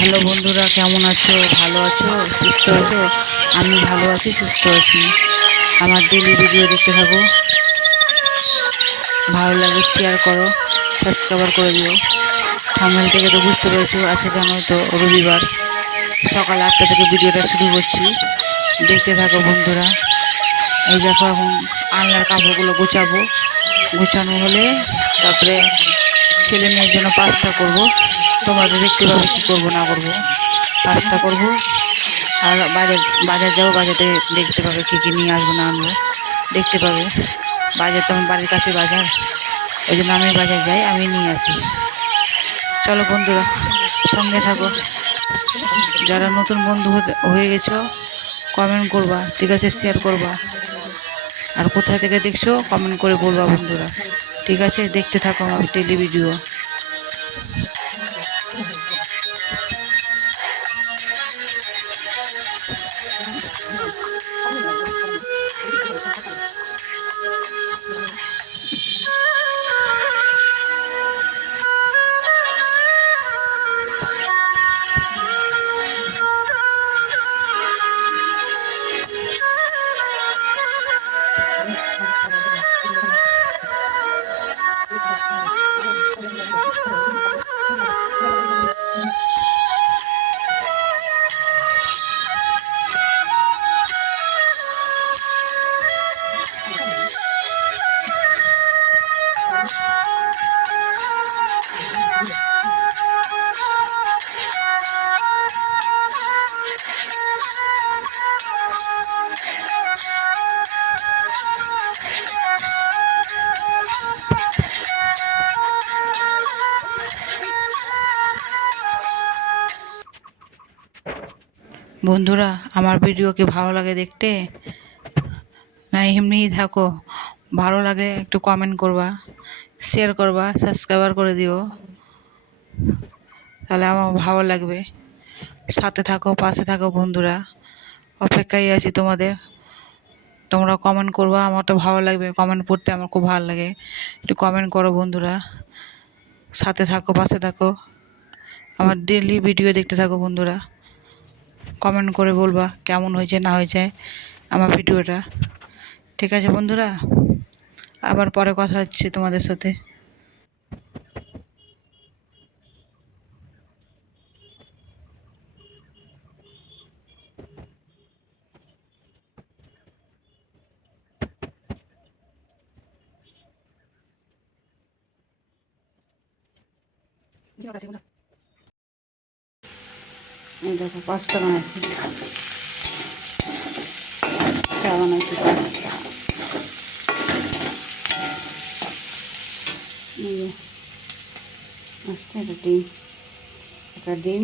Hello বন্ধুরা, কেমন আছো? ভালো আছো? সুস্থ আছো? আমি ভালো আছি, সুস্থ আছি। আমার ডেলি ভিডিও দেখতে থাকো। ভালো লাগে শেয়ার করো, সাবস্ক্রাইব করে দিও। থাম্বনেল থেকে তো বুঝতে পেরেছো, আজকে জানো তো রবিবার। সকাল 8টা থেকে ভিডিওটা শুরু করছি, দেখতে থাকো বন্ধুরা। এই দেখো, এখন আলনার কাপড়গুলো গোছাবো। গোছানো হলে তারপরে ছেলে মেয়ের জন্য পাস্তা করব। তোমরা তো দেখতে পাবে কি করব না করব। পাস্তা করব, আর বাজার বাজার যাবো। বাজারে দেখতে পাবে কী কী নিয়ে আসবো না আনবো, দেখতে পাবে। বাজার তো আমার বাড়ির কাছে বাজার, ওই জন্য আমি বাজার যাই, আমি নিয়ে আসি। চলো বন্ধুরা, সঙ্গে থাকো। যারা নতুন বন্ধু হয়ে গেছো, কমেন্ট করবা, ঠিক আছে? শেয়ার করবা। আর কোথায় থেকে দেখছো কমেন্ট করে বলবা বন্ধুরা, ঠিক আছে? দেখতে থাকো আমার ডেলি ভিডিও। বন্ধুরা, আমার ভিডিও কি ভালো লাগে দেখতে, না এমনিই থাকো? ভালো লাগে একটু কমেন্ট করবা, শেয়ার করবা, সাবস্ক্রাইবার করে দিও, তাহলে আমার ভালো লাগবে। সাথে থাকো, পাশে থাকো বন্ধুরা, অপেক্ষায় আছি তোমাদের। তোমরা কমেন্ট করবা, আমার তো ভালো লাগবে। কমেন্ট পড়তে আমার খুব ভালো লাগে। একটু কমেন্ট করো বন্ধুরা, সাথে থাকো, পাশে থাকো, আমার ডেলি ভিডিও দেখতে থাকো বন্ধুরা। কমেন্ট করে বলবা কেমন হয়েছে না হয়েছে আমার ভিডিওটা, ঠিক আছে বন্ধুরা? আবার পরে কথা হচ্ছে তোমাদের সাথে। এই দেখো, 5টা বানাচ্ছি, চা বানাচ্ছি। এই যে 5টা, একটা ডিম,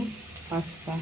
পাস্তা।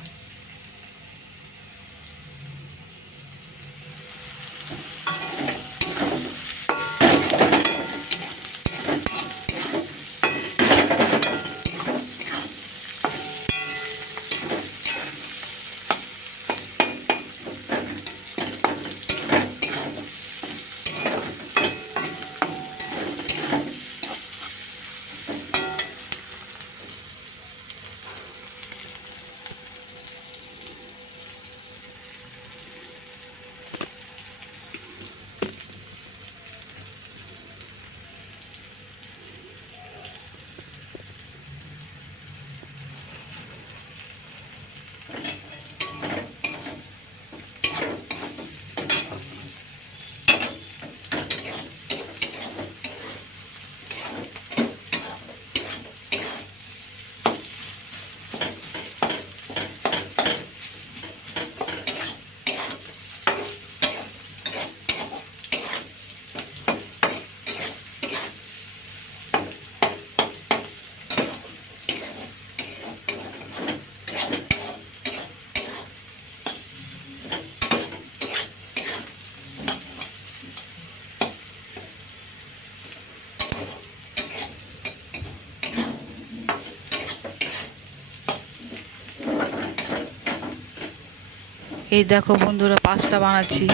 এই দেখো বন্ধুরা, 5টা বানাচ্ছি।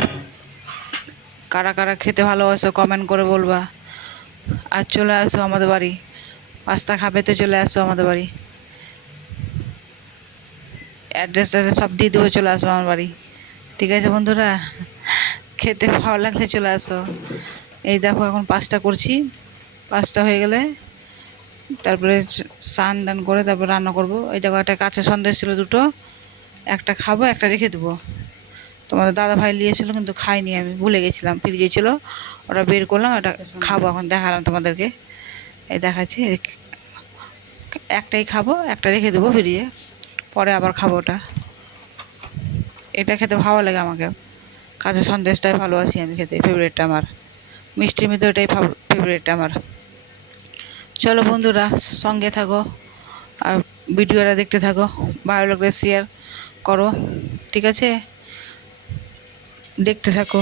কারা কারা খেতে ভালোবাসো কমেন্ট করে বলবা। আর চলে আসো আমাদের বাড়ি, পাস্তা খাবে তো চলে আসো আমাদের বাড়ি। অ্যাড্রেস সব দিয়ে দেবো, চলে আসো আমার বাড়ি। ঠিক আছে বন্ধুরা, খেতে ভালো লাগলে চলে আসো। এই দেখো এখন 5টা করছি, 5টা হয়ে গেলে তারপরে স্নান দান করে তারপর রান্না করব। এই দেখো একটা কাঁচা সন্দেশ ছিল দুটো, একটা খাবো, একটা রেখে দেবো। তোমাদের দাদা ভাই নিয়েছিল কিন্তু খাইনি, আমি ভুলে গেছিলাম, ফ্রিজে ছিল, ওটা বের করলাম, এটা খাবো এখন, দেখালাম তোমাদেরকে। এই দেখাচ্ছি, একটাই খাবো, একটা রেখে দেবো ফ্রিজে, পরে আবার খাবো ওটা। এটা খেতে ভালো লাগে আমাকে, কাঁচা সন্দেশটাই ভালোবাসি আমি খেতে, ফেভারিটটা আমার, মিষ্টির মধ্যে ওটাই ফেভারিট আমার। চলো বন্ধুরা, সঙ্গে থাকো আর ভিডিওটা দেখতে থাকো, ভালো লাগলে শেয়ার করো, ঠিক আছে, দেখতে থাকো।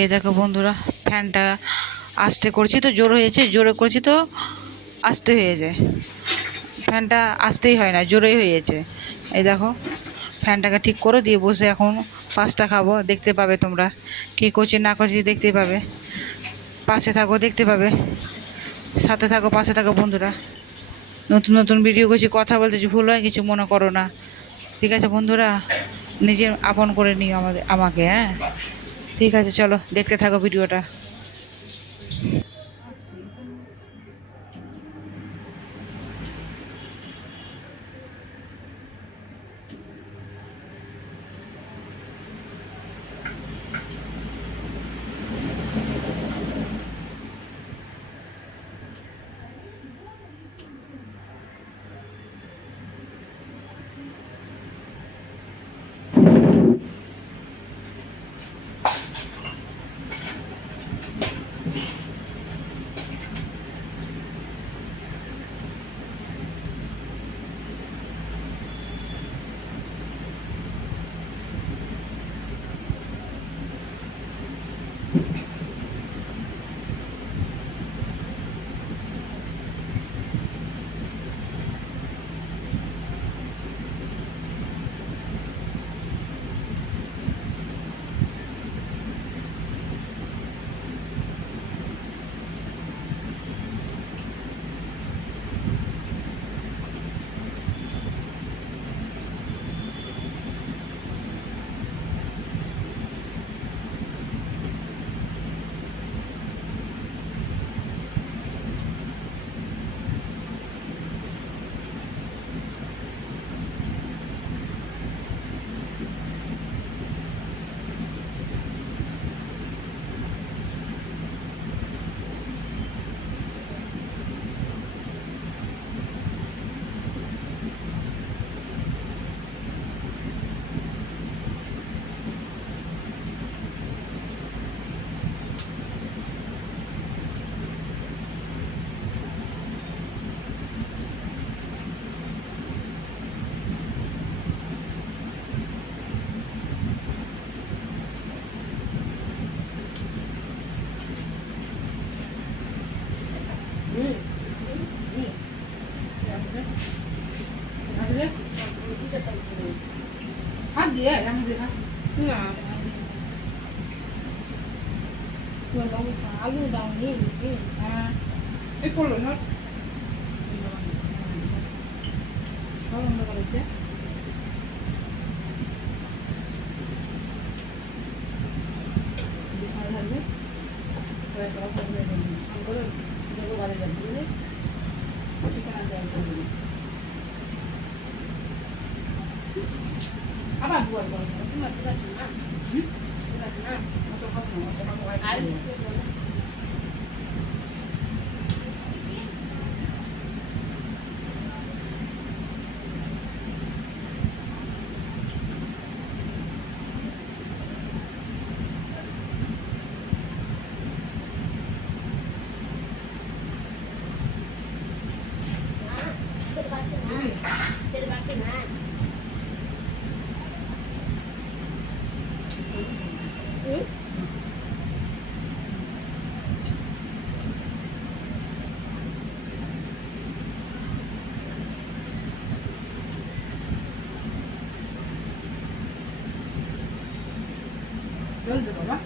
এই দেখো বন্ধুরা, ফ্যানটা আস্তে করছি তো জোর হয়েছে, জোরে করছি তো আস্তে হয়ে যায়, ফ্যানটা আস্তেই হয় না, জোরেই হয়েছে। এই দেখো, ফ্যানটাকে ঠিক করে দিয়ে বসে এখন 5টা খাবো, দেখতে পাবে তোমরা কী করছি না করছি, দেখতে পাবে, পাশে থাকো, দেখতে পাবে, সাথে থাকো, পাশে থাকো বন্ধুরা। নতুন নতুন ভিডিও করছি, কথা বলতেছি, ভুল হয় কিছু মনে করো না, ঠিক আছে বন্ধুরা, নিজের আপন করে নিও আমাকে, হ্যাঁ, ঠিক আছে, চলো দেখতে থাকো ভিডিওটা। আলু দাওনি হ্যাঁ এই করলো না সব বন্ধ করেছে আবার দুয়ার করো চলবে বাবা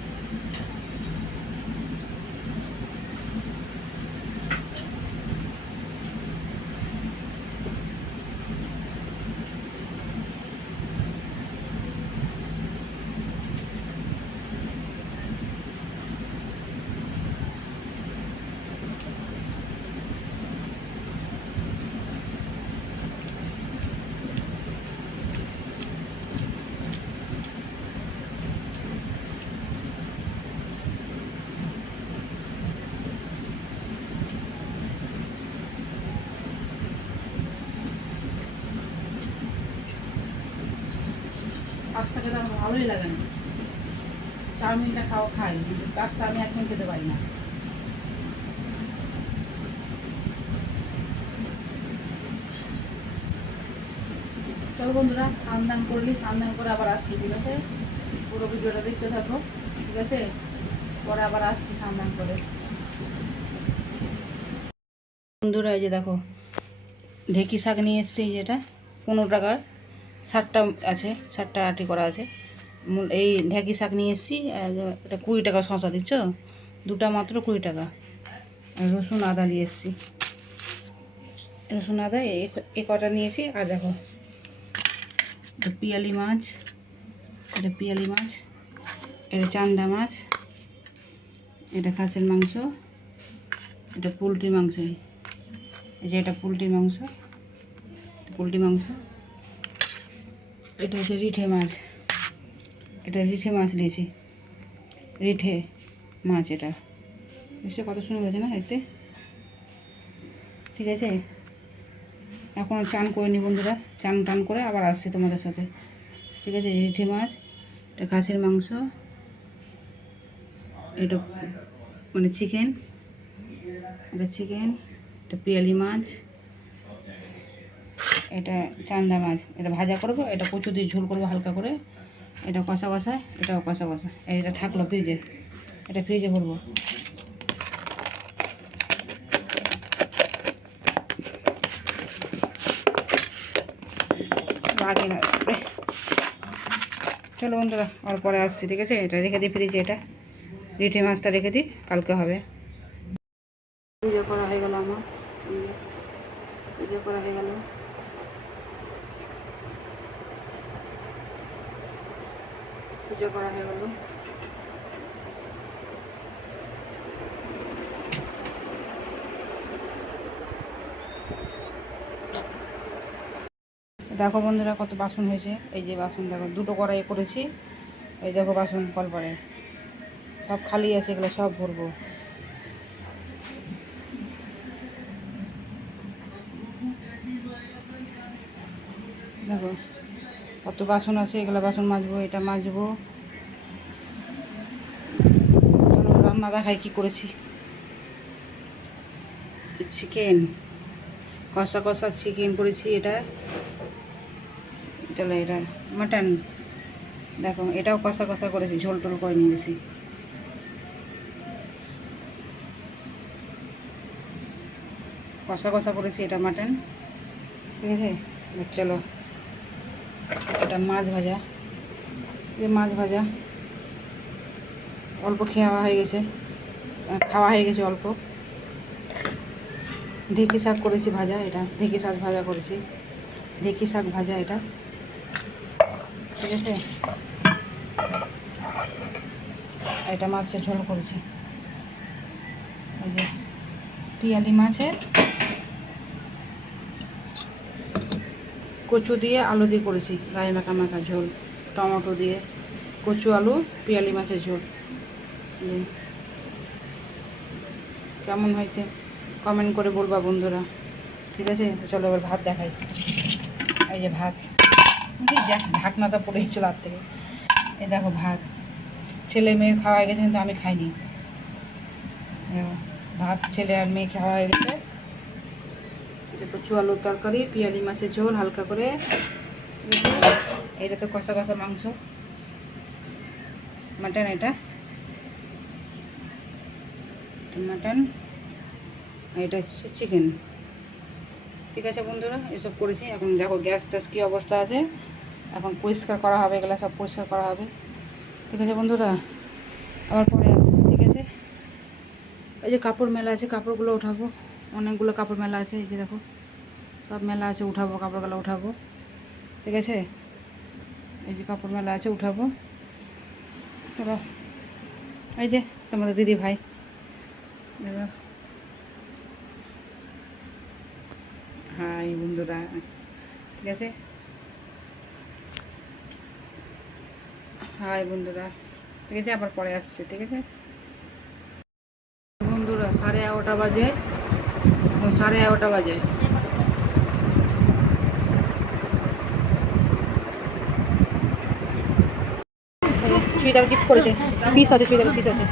পাঁচটা খেতে আমার ভালোই লাগে না চাউমিনটা খাই কিন্তু পাঁচটা আমি একদম খেতে পারি না চলো বন্ধুরা স্নান করলি স্নান করে আবার আসছি ঠিক আছে পুরো ভিডিওটা দেখতে থাকো ঠিক আছে পরে আবার আসছি স্নান করে বন্ধুরা এই যে দেখো ঢেকি শাক নিয়ে এসছি যেটা 15 টাকার 60টা আছে 60টা আটি করা আছে এই ঢেকি শাক নিয়ে এসছি এটা 20 টাকা শশা দিচ্ছ দুটা মাত্র 20 টাকা আর রসুন আদা নিয়ে এসছি রসুন আদা এই কটা নিয়েছি আর দেখো এটা পিয়ালি মাছ এটা চান্দা মাছ এটা খাসির মাংস এটা পোলট্রি মাংস এই যে এটা পোলট্রি মাংস এটা হচ্ছে রিঠে মাছ নিয়েছি রিঠে মাছ এটা নিশ্চয় কত সুন্দর হয়েছে না এতে ঠিক আছে এখন চান করে নি বন্ধুরা চান করে আবার আসছি তোমাদের সাথে ঠিক আছে রিঠে মাছ এটা খাসির মাংস এটা মানে চিকেন এটা পিয়ালি মাছ এটা চান্দা মাছ এটা ভাজা করবো এটা কচু দিয়ে ঝোল করবো হালকা করে এটা কষা এটাও কষা এটা থাকলো ফ্রিজে এটা ফ্রিজে ভরবো লাগে না চলো বন্ধুরা আর পরে আসছি ঠিক আছে এটা রেখে দিই ফ্রিজে এটা রিঠে মাছটা রেখে দিই কালকে হবে পুজো করা হয়ে গেল আমার পুজো করা হয়ে গেল দেখো বন্ধুরা কত বাসন হয়েছে এই যে বাসন দেখো দুটো কড়াই করেছি এই দেখো বাসন কলপারে সব খালি আছে এগুলো সব ভরবো দেখো কত বাসন আছে এগুলো বাসন মাজবো এটা মাজবো চলো রান্না দেখাই কি করেছি চিকেন কষা চিকেন করেছি এটা চলো এটা মাটন দেখো এটাও কষা করেছি ঝোল টোল করে নিয়ে বেশি কষা করেছি এটা মাটন ঠিক আছে চলো এটা মাছ ভাজা অল্প খাওয়া হয়ে গেছে খাওয়া হয়ে গেছে অল্প। ঢেঁকি শাক করেছি ভাজা, এটা ঢেঁকি শাক ভাজা করেছি, ঢেঁকি শাক ভাজা এটা, ঠিক আছে। এটা মাছের ঝোল করেছি, এই যে পিয়ালি মাছের কচু দিয়ে আলু দিয়ে করেছি, গায়ে মাখা মাখা ঝোল, টমেটো দিয়ে কচু আলু পিয়ালি মাছের ঝোল। কেমন হয়েছে কমেন্ট করে বলবা বন্ধুরা, ঠিক আছে। চলো এবার ভাত দেখাই। এই যে ভাত, ঢাকনাটা পড়ে গেছিলো হাত থেকে। এই দেখো ভাত, ছেলে মেয়ে খাওয়া হয়ে গেছে কিন্তু আমি খাইনি। দেখো ভাত ছেলে আর মেয়ে খাওয়া হয়ে গেছে। কচু আলুর তরকারি, পিয়ালি মাছের ঝোল হালকা করে, এটা তো কষা কষা মাংস, মাটন, এটা মাটন, এটা হচ্ছে চিকেন, ঠিক আছে বন্ধুরা। এসব করেছি। এখন দেখো গ্যাস ট্যাস কী অবস্থা আছে, এখন পরিষ্কার করা হবে, এগুলো সব পরিষ্কার করা হবে, ঠিক আছে বন্ধুরা। আবার পরে আসছি, ঠিক আছে। এই যে কাপড় মেলা আছে, কাপড়গুলো উঠাবো, অনেকগুলো কাপড় মেলা আছে, এই যে দেখো সব মেলা আছে, উঠাবো কাপড়গুলো, উঠাবো, ঠিক আছে। এই যে কাপড় মেলা আছে, উঠাবো। চলো, এই যে তোমাদের দিদি ভাই, দেখো হাই বন্ধুরা, ঠিক আছে, হাই বন্ধুরা, ঠিক আছে। আবার পরে আসছে, ঠিক আছে বন্ধুরা। 11:30 বাজে, এখন 11:30 বাজে। চুড়িদার গিফট করেছে, পিস আছে, চুড়িদার পিস আছে।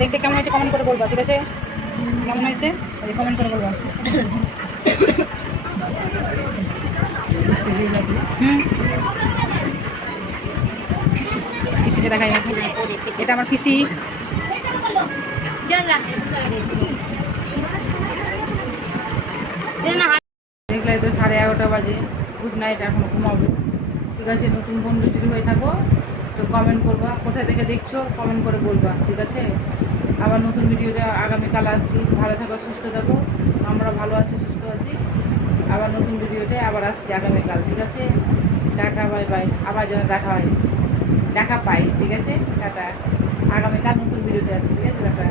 দেখতে কেমন হয়েছে কমেন্ট করে বলবা, ঠিক আছে। কেমন হয়েছে কমেন্ট করে বলবা। পিসিকে দেখাই, এটা আমার পিসি। দেখলে তো 11:30 বাজে, গুড নাইট, এখন ঘুমাবো, ঠিক আছে। নতুন বন্ধু যদি হয়ে থাকো তো কমেন্ট করবা, কোথা থেকে দেখছো কমেন্ট করে বলবা, ঠিক আছে। আবার নতুন ভিডিওটা আগামীকাল আসছি। ভালো থাকো, সুস্থ থাকো, আমরা ভালো আছি, সুস্থ আছি। আবার নতুন ভিডিওতে আবার আসছি আগামীকাল, ঠিক আছে। টাটা, বাই বাই, আবার যেন দেখা হয়, দেখা পাই, ঠিক আছে। টাটা, আগামীকাল নতুন ভিডিওতে আসছি, ঠিক আছে, টাটা।